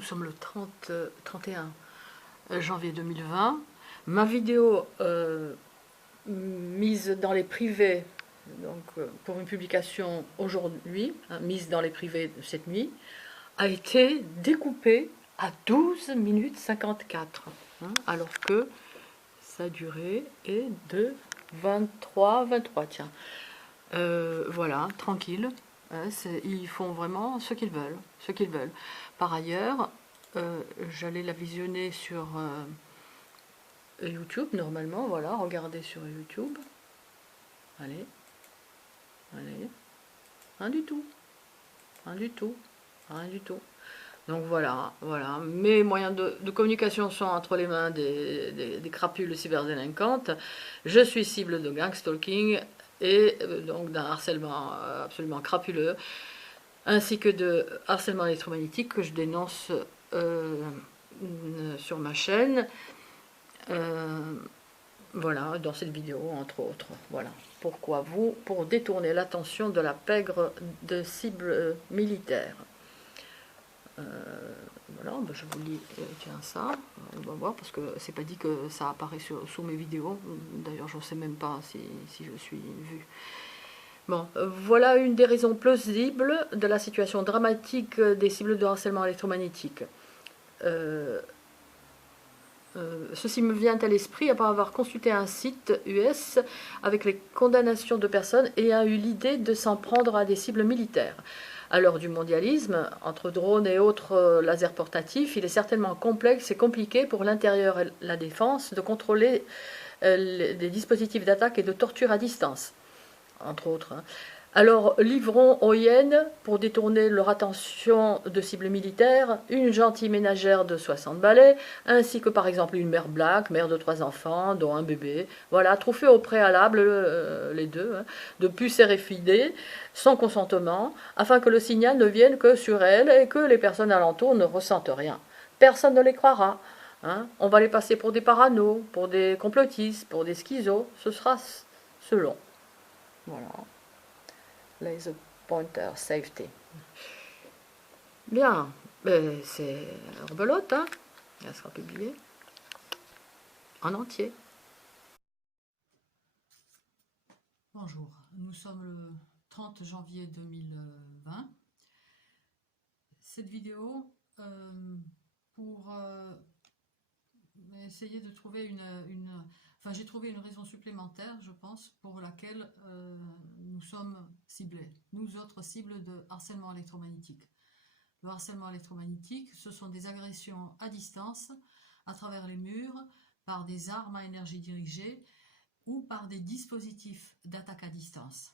Nous sommes le 31 janvier 2020. Ma vidéo mise dans les privés, donc pour une publication aujourd'hui, mise dans les privés cette nuit, a été découpée à 12 minutes 54, alors que sa durée est de 23, tiens. Voilà, tranquille. Ils font vraiment ce qu'ils veulent. Par ailleurs, j'allais la visionner sur YouTube, normalement, voilà, regardez sur YouTube. Allez, rien du tout, rien du tout, rien du tout. Donc voilà. Mes moyens de communication sont entre les mains des crapules cyberdélinquantes. Je suis cible de gangstalking et donc d'un harcèlement absolument crapuleux, ainsi que de harcèlement électromagnétique que je dénonce sur ma chaîne. Voilà, dans cette vidéo, entre autres. Voilà. Pourquoi vous? Pour détourner l'attention de la pègre de cibles militaires. Voilà, ben je vous lis, tiens ça, on va voir, parce que c'est pas dit que ça apparaît sous mes vidéos, d'ailleurs je ne sais même pas si je suis vue. Bon, voilà une des raisons plausibles de la situation dramatique des cibles de harcèlement électromagnétique. Ceci me vient à l'esprit après avoir consulté un site US avec les condamnations de personnes ayant eu l'idée de s'en prendre à des cibles militaires. À l'heure du mondialisme, entre drones et autres lasers portatifs, il est certainement complexe et compliqué pour l'intérieur et la défense de contrôler des dispositifs d'attaque et de torture à distance, entre autres. Alors, livrons aux hyènes, pour détourner leur attention de cibles militaires, une gentille ménagère de 60 balais, ainsi que par exemple une mère black, mère de 3 enfants, dont un bébé. Voilà, trouver au préalable, les deux, de puces RFID, sans consentement, afin que le signal ne vienne que sur elle et que les personnes alentours ne ressentent rien. Personne ne les croira. On va les passer pour des paranos, pour des complotistes, pour des schizos. Ce sera selon. Voilà. Laser Pointer Safety. Bien, mais c'est rebelote, hein. Elle sera publiée en entier. Bonjour, nous sommes le 30 janvier 2020. Cette vidéo pour essayer de trouver Enfin, j'ai trouvé une raison supplémentaire, je pense, pour laquelle nous sommes ciblés, nous autres cibles de harcèlement électromagnétique. Le harcèlement électromagnétique, ce sont des agressions à distance, à travers les murs, par des armes à énergie dirigée ou par des dispositifs d'attaque à distance.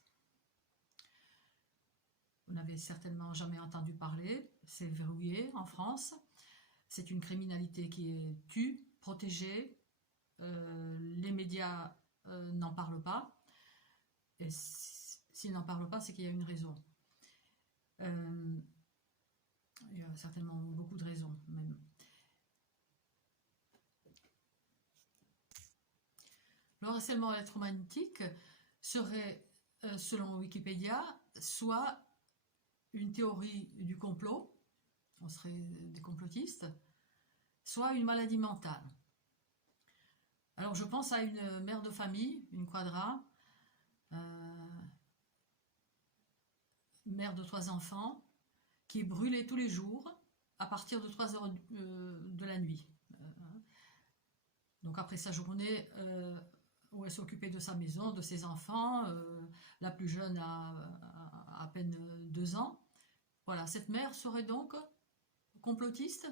Vous n'avez certainement jamais entendu parler, c'est verrouillé en France. C'est une criminalité qui est tue, protégée. Les médias n'en parlent pas. Et s'ils n'en parlent pas, c'est qu'il y a une raison. Il y a certainement beaucoup de raisons, même. Le harcèlement électromagnétique serait, selon Wikipédia, soit une théorie du complot, on serait des complotistes, soit une maladie mentale. Alors je pense à une mère de famille, une quadra, mère de 3 enfants, qui est brûlée tous les jours à partir de 3 heures de la nuit. Donc après sa journée où elle s'occupait de sa maison, de ses enfants, la plus jeune a à peine 2 ans. Voilà, cette mère serait donc complotiste.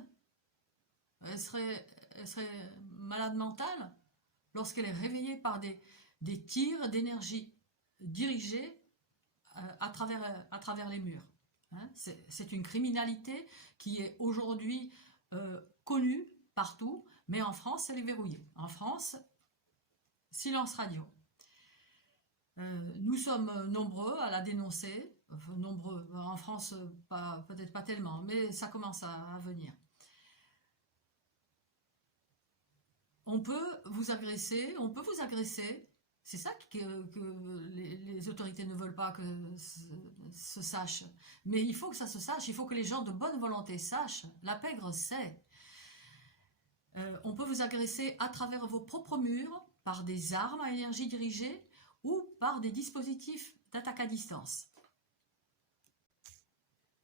Elle serait malade mentale lorsqu'elle est réveillée par des tirs d'énergie dirigés à travers les murs. C'est une criminalité qui est aujourd'hui connue partout, mais en France, elle est verrouillée. En France, silence radio. Nous sommes nombreux à la dénoncer. Enfin, nombreux, en France, peut-être pas tellement, mais ça commence à venir. On peut vous agresser, C'est ça que les autorités ne veulent pas que se sache. Mais il faut que ça se sache, il faut que les gens de bonne volonté sachent. La pègre sait. On peut vous agresser à travers vos propres murs, par des armes à énergie dirigée ou par des dispositifs d'attaque à distance.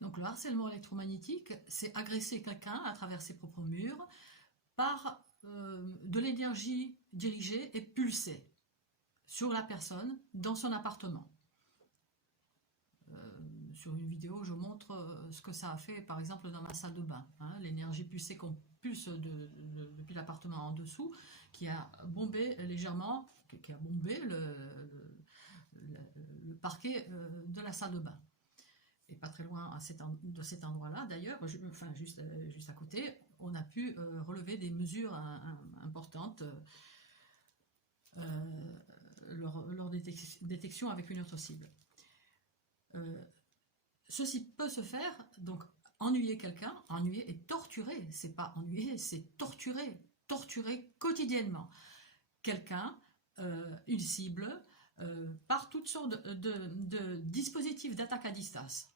Donc le harcèlement électromagnétique, c'est agresser quelqu'un à travers ses propres murs par de l'énergie dirigée et pulsée sur la personne dans son appartement. Sur une vidéo, je montre ce que ça a fait, par exemple, dans ma salle de bain. Hein, l'énergie pulsée qu'on pulse depuis l'appartement en dessous, qui a bombé légèrement, qui a bombé le parquet de la salle de bain. Et pas très loin de cet endroit-là, d'ailleurs, enfin juste à côté, on a pu relever des mesures importantes leur détection avec une autre cible. Ceci peut se faire, donc ennuyer quelqu'un, ennuyer et torturer, c'est pas ennuyer, c'est torturer quotidiennement quelqu'un, une cible, par toutes sortes de dispositifs d'attaque à distance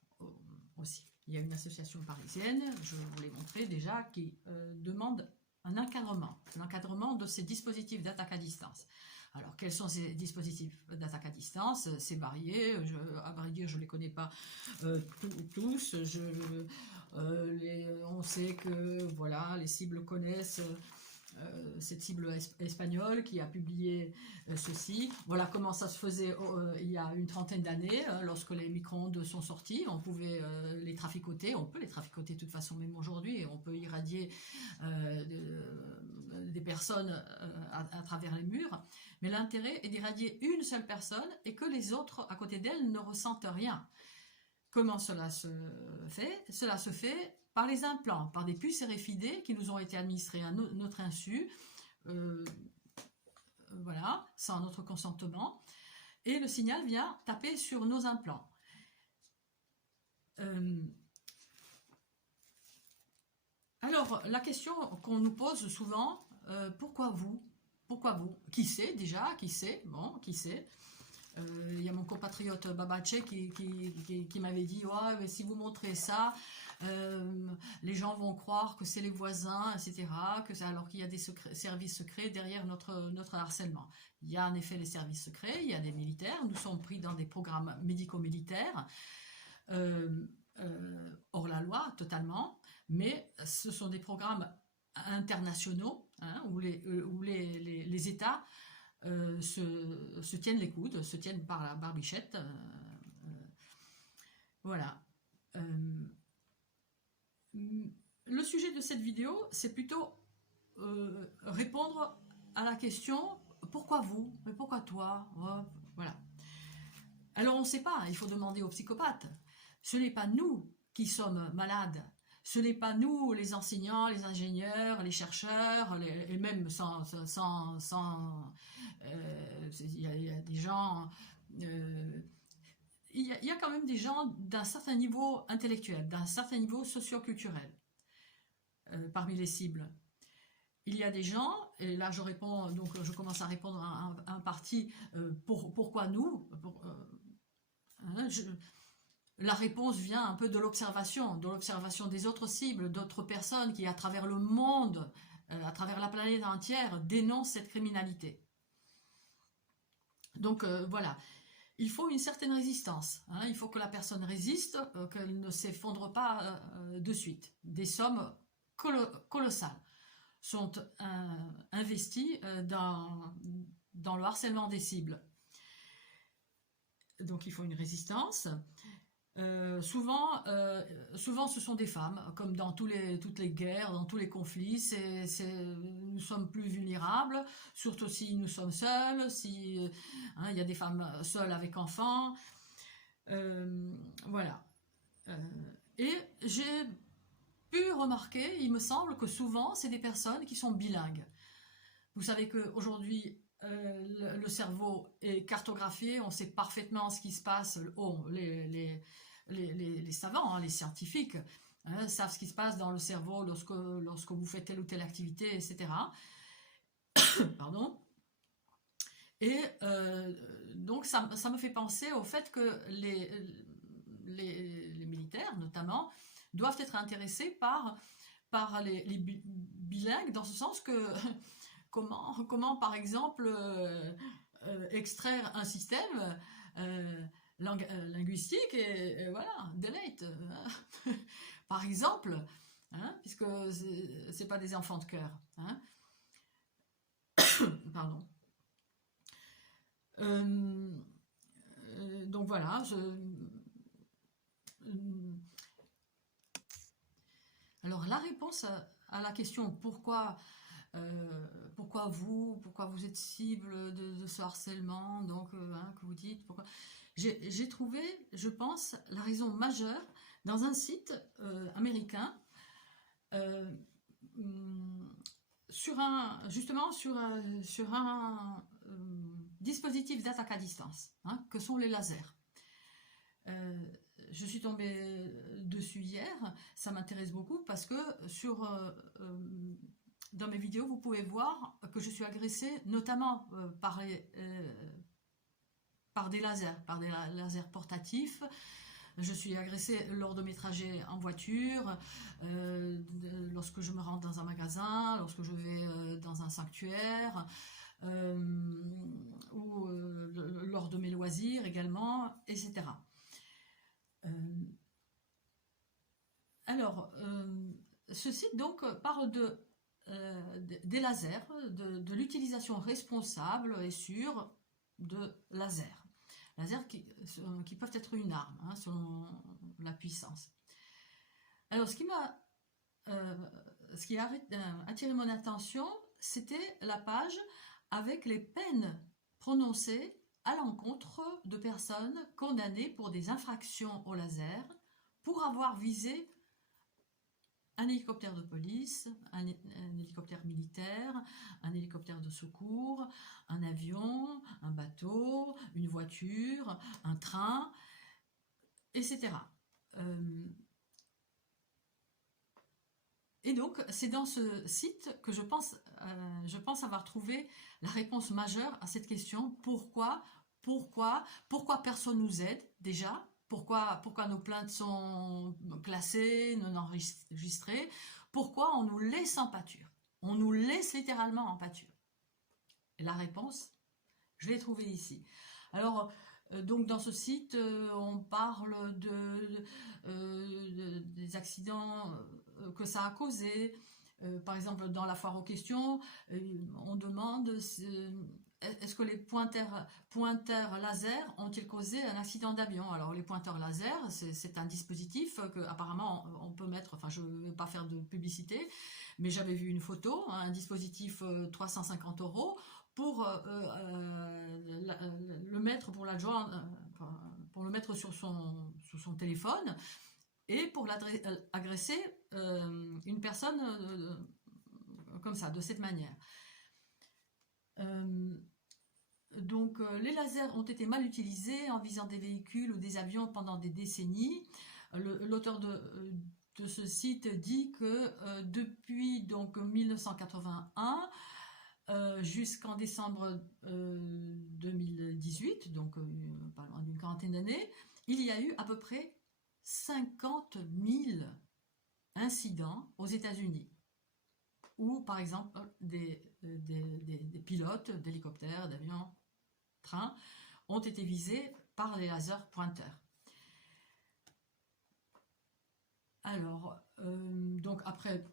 aussi. Il y a une association parisienne, je vous l'ai montré déjà, qui demande un l'encadrement de ces dispositifs d'attaque à distance. Alors, quels sont ces dispositifs d'attaque à distance? C'est varié, à vrai dire, je ne les connais pas tous. On sait que voilà, les cibles connaissent cette cible espagnole qui a publié ceci. Voilà comment ça se faisait il y a une trentaine d'années, lorsque les micro-ondes sont sortis. On pouvait les traficoter, on peut les traficoter de toute façon même aujourd'hui. On peut irradier des personnes à travers les murs. Mais l'intérêt est d'irradier une seule personne et que les autres à côté d'elle ne ressentent rien. Comment cela se fait? Cela se fait par les implants, par des puces RFID qui nous ont été administrées à notre insu, voilà, sans notre consentement, et le signal vient taper sur nos implants. Alors, la question qu'on nous pose souvent, pourquoi vous? Pourquoi vous? Qui sait déjà? Qui sait? Bon, qui sait? Il y a mon compatriote Babache qui m'avait dit ouais, mais si vous montrez ça, les gens vont croire que c'est les voisins, etc. Alors qu'il y a des services secrets derrière notre harcèlement. Il y a en effet les services secrets, il y a des militaires, nous sommes pris dans des programmes médico-militaires, hors la loi totalement, mais ce sont des programmes internationaux hein, où les États se tiennent les coudes, se tiennent par la barbichette. Voilà. Le sujet de cette vidéo, c'est plutôt répondre à la question pourquoi vous? Mais pourquoi toi? Voilà. Alors on ne sait pas, il faut demander aux psychopathes. Ce n'est pas nous qui sommes malades. Ce n'est pas nous, les enseignants, les ingénieurs, les chercheurs, et même il y a des gens, il y a quand même des gens d'un certain niveau intellectuel, d'un certain niveau socio-culturel parmi les cibles. Il y a des gens, et là je réponds, donc je commence à répondre à un parti, pourquoi nous la réponse vient un peu de l'observation des autres cibles, d'autres personnes qui, à travers le monde, à travers la planète entière, dénoncent cette criminalité. Donc voilà, il faut une certaine résistance. Hein, il faut que la personne résiste, qu'elle ne s'effondre pas de suite. Des sommes colossales sont investies dans le harcèlement des cibles. Donc il faut une résistance. Souvent, ce sont des femmes, comme dans toutes les guerres, dans tous les conflits. Nous sommes plus vulnérables, surtout si nous sommes seuls, si il y a des femmes seules avec enfants. Voilà. Et j'ai pu remarquer, il me semble que souvent, c'est des personnes qui sont bilingues. Vous savez qu'aujourd'hui, le cerveau est cartographié, on sait parfaitement ce qui se passe. Les savants, hein, les scientifiques, hein, savent ce qui se passe dans le cerveau lorsque vous faites telle ou telle activité, etc. Pardon. Et donc ça me fait penser au fait que les militaires, notamment, doivent être intéressés par les bilingues, dans ce sens que comment par exemple, extraire un système linguistique et voilà, delete, hein. Par exemple, hein, puisque c'est pas des enfants de cœur, hein. Pardon. Euh, donc voilà, alors la réponse à la question pourquoi vous êtes cible de ce harcèlement, donc hein, que vous dites, pourquoi j'ai trouvé, je pense, la raison majeure dans un site américain, euh, justement sur un dispositif d'attaque à distance, hein, que sont les lasers. Euh, je suis tombée dessus hier, ça m'intéresse beaucoup parce que dans mes vidéos, vous pouvez voir que je suis agressée notamment par des lasers portatifs. Je suis agressée lors de mes trajets en voiture, lorsque je me rends dans un magasin, lorsque je vais dans un sanctuaire, ou lors de mes loisirs également, etc. Alors, ce site donc parle des lasers, de l'utilisation responsable et sûre de lasers. Lasers qui peuvent être une arme, hein, selon la puissance. Alors, ce qui a attiré mon attention, c'était la page avec les peines prononcées à l'encontre de personnes condamnées pour des infractions au laser pour avoir visé un hélicoptère de police, un hélicoptère militaire, un hélicoptère de secours, un avion, un bateau, une voiture, un train, etc. Et donc, c'est dans ce site que je pense avoir trouvé la réponse majeure à cette question. Pourquoi personne nous aide déjà? Pourquoi nos plaintes sont classées, non enregistrées? Pourquoi on nous laisse en pâture? On nous laisse littéralement en pâture. Et la réponse, je l'ai trouvée ici. Alors, donc dans ce site, on parle des accidents que ça a causé. Par exemple, dans la foire aux questions, on demande est-ce que les pointeurs laser ont-ils causé un accident d'avion? Alors les pointeurs laser, c'est un dispositif que apparemment on peut mettre, enfin je ne vais pas faire de publicité, mais j'avais vu une photo, hein, un dispositif 350 € pour le mettre, pour le mettre sur son téléphone et pour agresser une personne comme ça, de cette manière. Donc les lasers ont été mal utilisés en visant des véhicules ou des avions pendant des décennies. L'auteur de ce site dit que depuis donc 1981 jusqu'en décembre 2018, donc pas loin d'une quarantaine d'années, il y a eu à peu près 50 000 incidents aux États-Unis, où par exemple des pilotes d'hélicoptères, d'avions, trains ont été visés par les lasers pointeurs. Alors, donc après,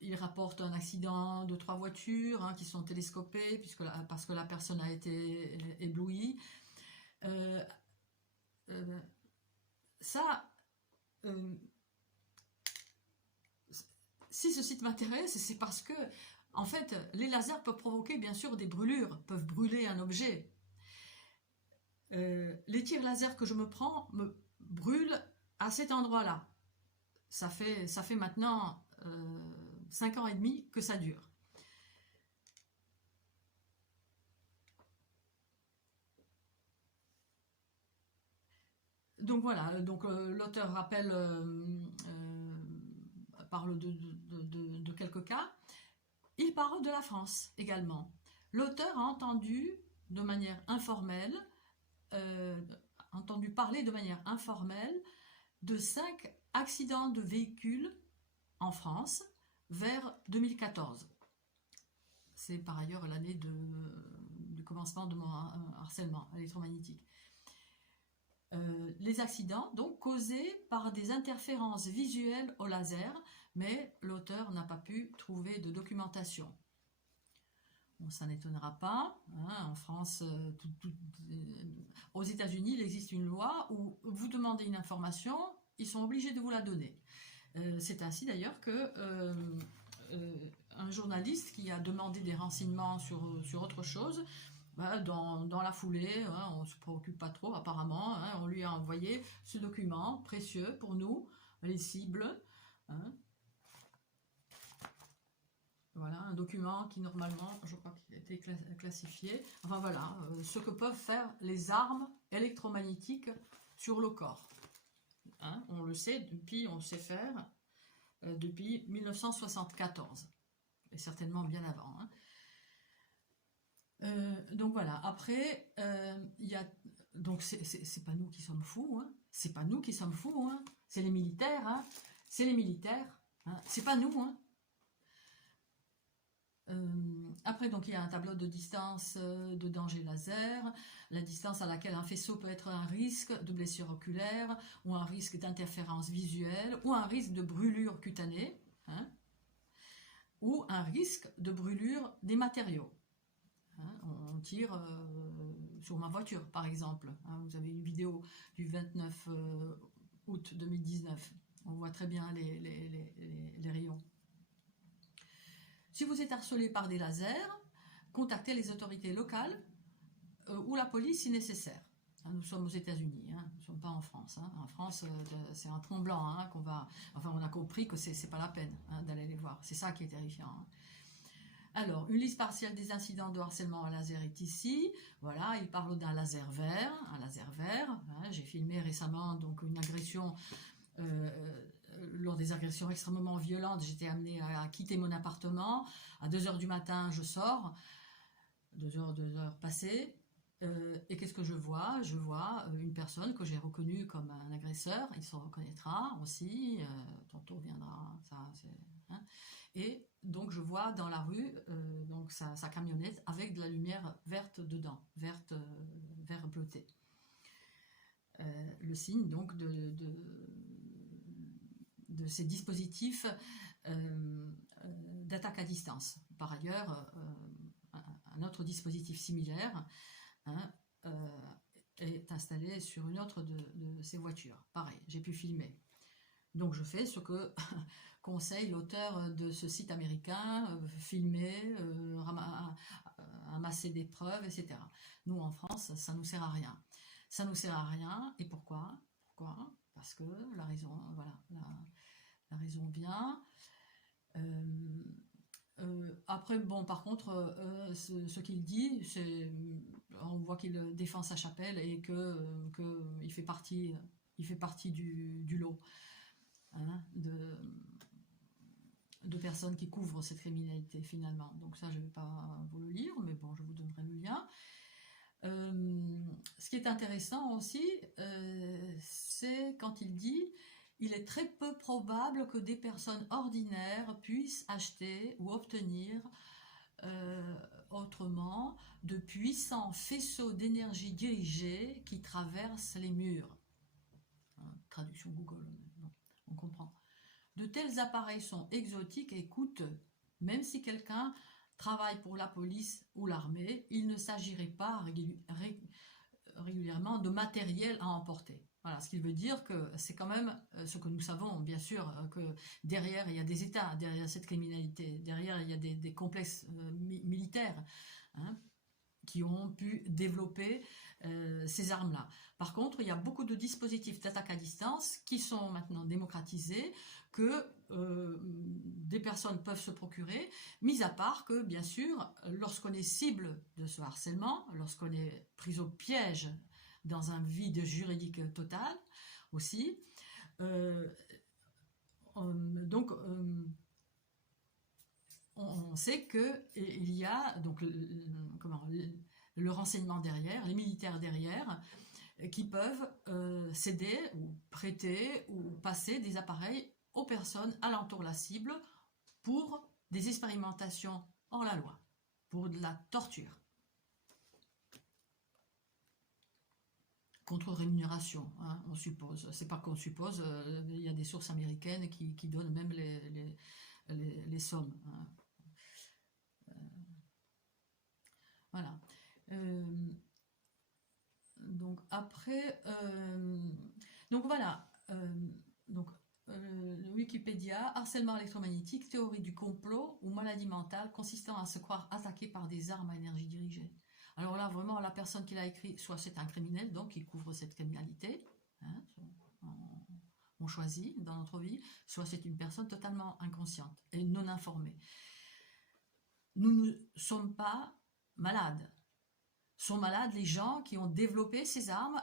il rapporte un accident de 3 voitures, hein, qui sont télescopées parce que la personne a été éblouie. Si ce site m'intéresse, c'est parce que, en fait, les lasers peuvent provoquer bien sûr des brûlures, peuvent brûler un objet. Les tirs laser que je me prends me brûlent à cet endroit-là. Ça fait maintenant 5 ans et demi que ça dure. Donc voilà, donc l'auteur parle de quelques cas. Il parle de la France également. L'auteur a entendu de manière informelle, entendu parler de manière informelle de 5 accidents de véhicules en France vers 2014. C'est par ailleurs l'année du commencement de mon harcèlement électromagnétique. Les accidents, donc, causés par des interférences visuelles au laser, mais l'auteur n'a pas pu trouver de documentation. Bon, ça n'étonnera pas. Hein, en France, aux États-Unis, il existe une loi où vous demandez une information, ils sont obligés de vous la donner. C'est ainsi d'ailleurs que un journaliste qui a demandé des renseignements sur autre chose, dans la foulée, hein, on ne se préoccupe pas trop apparemment, hein, on lui a envoyé ce document précieux pour nous, les cibles. Hein. Voilà, un document qui normalement, je crois qu'il a été classifié. Enfin voilà, ce que peuvent faire les armes électromagnétiques sur le corps. Hein, on le sait on sait faire depuis 1974, et certainement bien avant. Hein. Donc voilà, après, il y a... Donc c'est pas nous qui sommes fous, hein. C'est pas nous qui sommes fous, hein. C'est les militaires, hein. C'est les militaires, hein. C'est pas nous, hein. Après, donc, il y a un tableau de distance de danger laser, la distance à laquelle un faisceau peut être un risque de blessure oculaire, ou un risque d'interférence visuelle, ou un risque de brûlure cutanée, hein, ou un risque de brûlure des matériaux. Hein, on tire sur ma voiture, par exemple. Hein, vous avez une vidéo du 29 août 2019. On voit très bien les rayons. Si vous êtes harcelé par des lasers, contactez les autorités locales ou la police si nécessaire. Hein, nous sommes aux États-Unis, hein, nous ne sommes pas en France. Hein. En France, c'est un trompe blanc hein, qu'on va... Enfin, on a compris que c'est pas la peine hein, d'aller les voir. C'est ça qui est terrifiant. Hein. Alors, une liste partielle des incidents de harcèlement à laser est ici. Voilà, il parle d'un laser vert, un laser vert. Hein, j'ai filmé récemment donc une agression. Lors des agressions extrêmement violentes, j'étais amenée à quitter mon appartement. À 2h du matin, je sors. 2 heures passées. Et qu'est-ce que je vois? Je vois une personne que j'ai reconnue comme un agresseur. Il s'en reconnaîtra aussi. Tantôt viendra. Ça, hein. Et donc, je vois dans la rue donc sa camionnette avec de la lumière verte dedans. Vert bleuté. Le signe donc de ces dispositifs d'attaque à distance. Par ailleurs, un autre dispositif similaire hein, est installé sur une autre de ces voitures. Pareil, j'ai pu filmer. Donc je fais ce que conseille l'auteur de ce site américain, filmer, amasser des preuves, etc. Nous en France, ça ne nous sert à rien. Ça ne nous sert à rien, et pourquoi? Parce que la raison, voilà, la raison vient. Après, bon, par contre, ce qu'il dit, on voit qu'il défend sa chapelle et qu'il fait partie du lot hein, de personnes qui couvrent cette criminalité finalement. Donc ça, je ne vais pas vous le lire, mais bon, je vous donnerai le lien. Ce qui est intéressant aussi, c'est quand il dit « Il est très peu probable que des personnes ordinaires puissent acheter ou obtenir autrement de puissants faisceaux d'énergie dirigés qui traversent les murs. » Traduction Google, on comprend. De tels appareils sont exotiques et coûteux. Même si quelqu'un travaille pour la police ou l'armée, il ne s'agirait pas régulièrement de matériel à emporter. Voilà, ce qui veut dire que c'est quand même ce que nous savons, bien sûr, que derrière il y a des États, derrière cette criminalité, derrière il y a des complexes militaires hein, qui ont pu développer ces armes-là. Par contre, il y a beaucoup de dispositifs d'attaque à distance qui sont maintenant démocratisés, que des personnes peuvent se procurer, mis à part que, bien sûr, lorsqu'on est cible de ce harcèlement, lorsqu'on est pris au piège dans un vide juridique total aussi, donc on sait qu'il y a donc le renseignement derrière, les militaires derrière, qui peuvent céder ou prêter ou passer des appareils aux personnes alentour de la cible pour des expérimentations hors la loi, pour de la torture. Contre rémunération, hein, on suppose. C'est pas qu'on suppose, il y a des sources américaines qui donnent même les sommes. Hein. Voilà. Donc après, donc voilà. Donc Wikipédia, harcèlement électromagnétique, théorie du complot ou maladie mentale consistant à se croire attaqué par des armes à énergie dirigée. Alors là, vraiment, la personne qui l'a écrit, soit c'est un criminel, donc qui couvre cette criminalité, hein, on choisit dans notre vie, soit c'est une personne totalement inconsciente et non informée. Nous ne sommes pas malades. Sont malades les gens qui ont développé ces armes,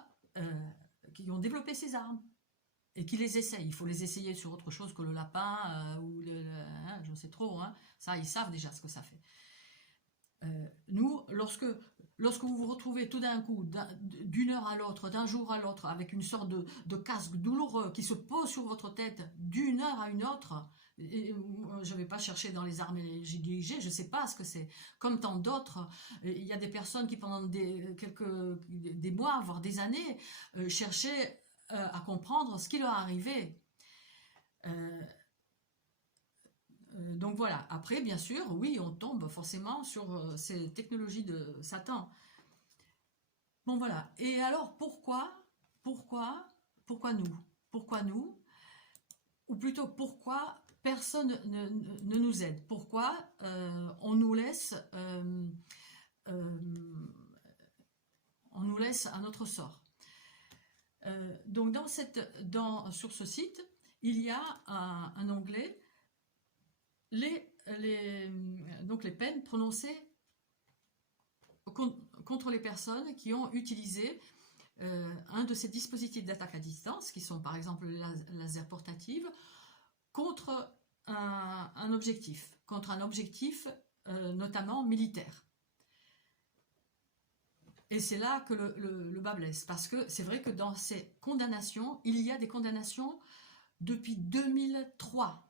et qui les essayent. Il faut les essayer sur autre chose que le lapin ou hein, je ne sais trop. Hein. Ça, ils savent déjà ce que ça fait. Nous, lorsque vous vous retrouvez tout d'un coup, d'une heure à l'autre, d'un jour à l'autre, avec une sorte de casque douloureux qui se pose sur votre tête d'une heure à une autre, je ne vais pas chercher dans les armes dirigées, je ne sais pas ce que c'est. Comme tant d'autres, il y a des personnes qui pendant des mois, voire des années, cherchaient à comprendre ce qui leur arrivait. Donc voilà, après bien sûr, oui, on tombe forcément sur ces technologies de Satan. Bon voilà, et alors pourquoi nous? Pourquoi nous? Ou plutôt pourquoi personne ne nous aide? Pourquoi on nous laisse à notre sort? Donc sur ce site, il y a un onglet donc les peines prononcées contre les personnes qui ont utilisé un de ces dispositifs d'attaque à distance, qui sont par exemple les lasers portatifs, contre un objectif, notamment militaire. Et c'est là que le bas blesse, parce que c'est vrai que dans ces condamnations, il y a des condamnations depuis 2003.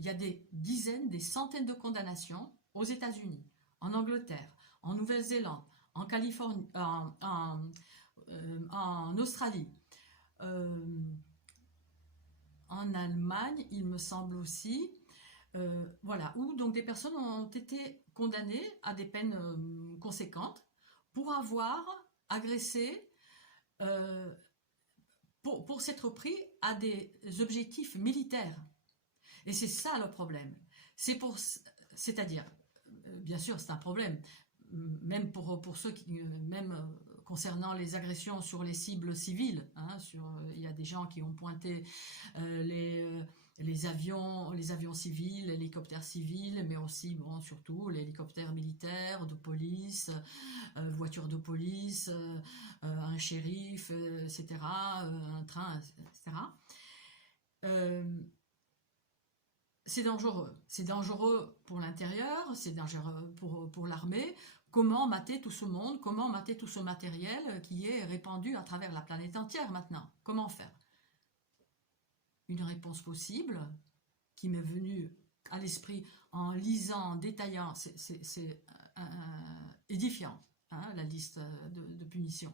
Il y a des dizaines, des centaines de condamnations aux États-Unis, en Angleterre, en Nouvelle-Zélande, en Californie, en Australie, en Allemagne, il me semble aussi. Voilà, où donc des personnes ont été condamnées à des peines conséquentes pour avoir agressé, pour s'être pris à des objectifs militaires. Et c'est ça le problème. C'est-à-dire, bien sûr, c'est un problème, même pour ceux qui, même concernant les agressions sur les cibles civiles. Hein, il y a des gens qui ont pointé les avions civils, les hélicoptères civils, mais aussi, bon, surtout les hélicoptères militaires, de police, voitures de police, un shérif, etc., un train, etc. C'est dangereux pour l'intérieur, c'est dangereux pour l'armée. Comment mater tout ce monde, comment mater tout ce matériel qui est répandu à travers la planète entière maintenant? Comment faire? Une réponse possible qui m'est venue à l'esprit en lisant, en détaillant, c'est édifiant, hein, la liste de punitions,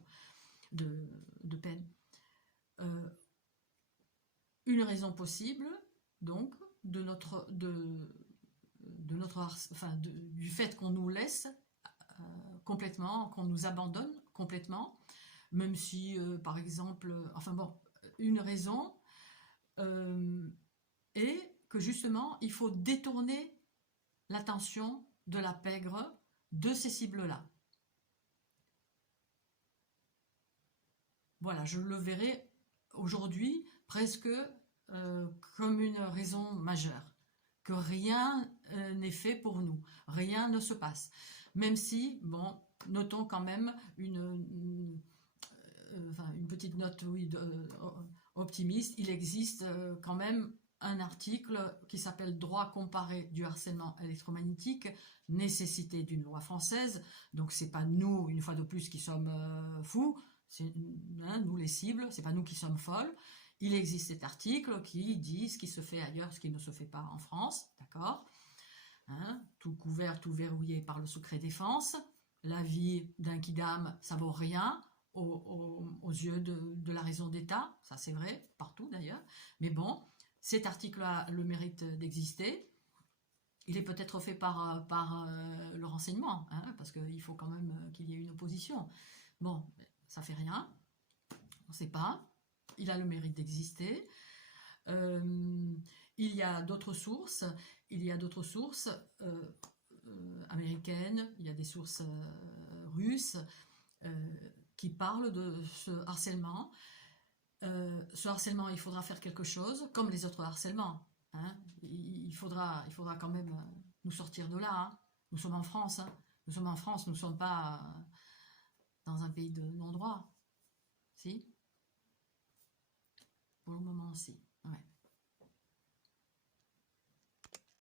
de peines. Une raison possible, donc, du fait qu'on nous laisse complètement, qu'on nous abandonne complètement, même si, par exemple, une raison est que justement, il faut détourner l'attention de la pègre de ces cibles-là. Voilà, je le verrai aujourd'hui presque comme une raison majeure, que rien n'est fait pour nous, rien ne se passe. Même si, bon, notons quand même une petite note, oui, optimiste, il existe quand même un article qui s'appelle Droit comparé du harcèlement électromagnétique, nécessité d'une loi française. Donc c'est pas nous, une fois de plus, qui sommes fous, c'est nous les cibles, c'est pas nous qui sommes folles. Il existe cet article qui dit ce qui se fait ailleurs, ce qui ne se fait pas en France, d'accord, tout couvert, tout verrouillé par le secret défense. La vie d'un kidam, ça vaut rien aux yeux de la raison d'État, ça c'est vrai, partout d'ailleurs. Mais bon, cet article-là a le mérite d'exister. Il est peut-être fait par le renseignement, parce qu'il faut quand même qu'il y ait une opposition. Bon, ça fait rien, on ne sait pas. Il a le mérite d'exister. Il y a d'autres sources. Américaines, il y a des sources russes qui parlent de ce harcèlement. Ce harcèlement, il faudra faire quelque chose, comme les autres harcèlements. Il faudra quand même nous sortir de là. Nous sommes en France. Nous sommes en France, nous ne sommes pas dans un pays de non-droit. Si? Pour le moment, si. Ouais.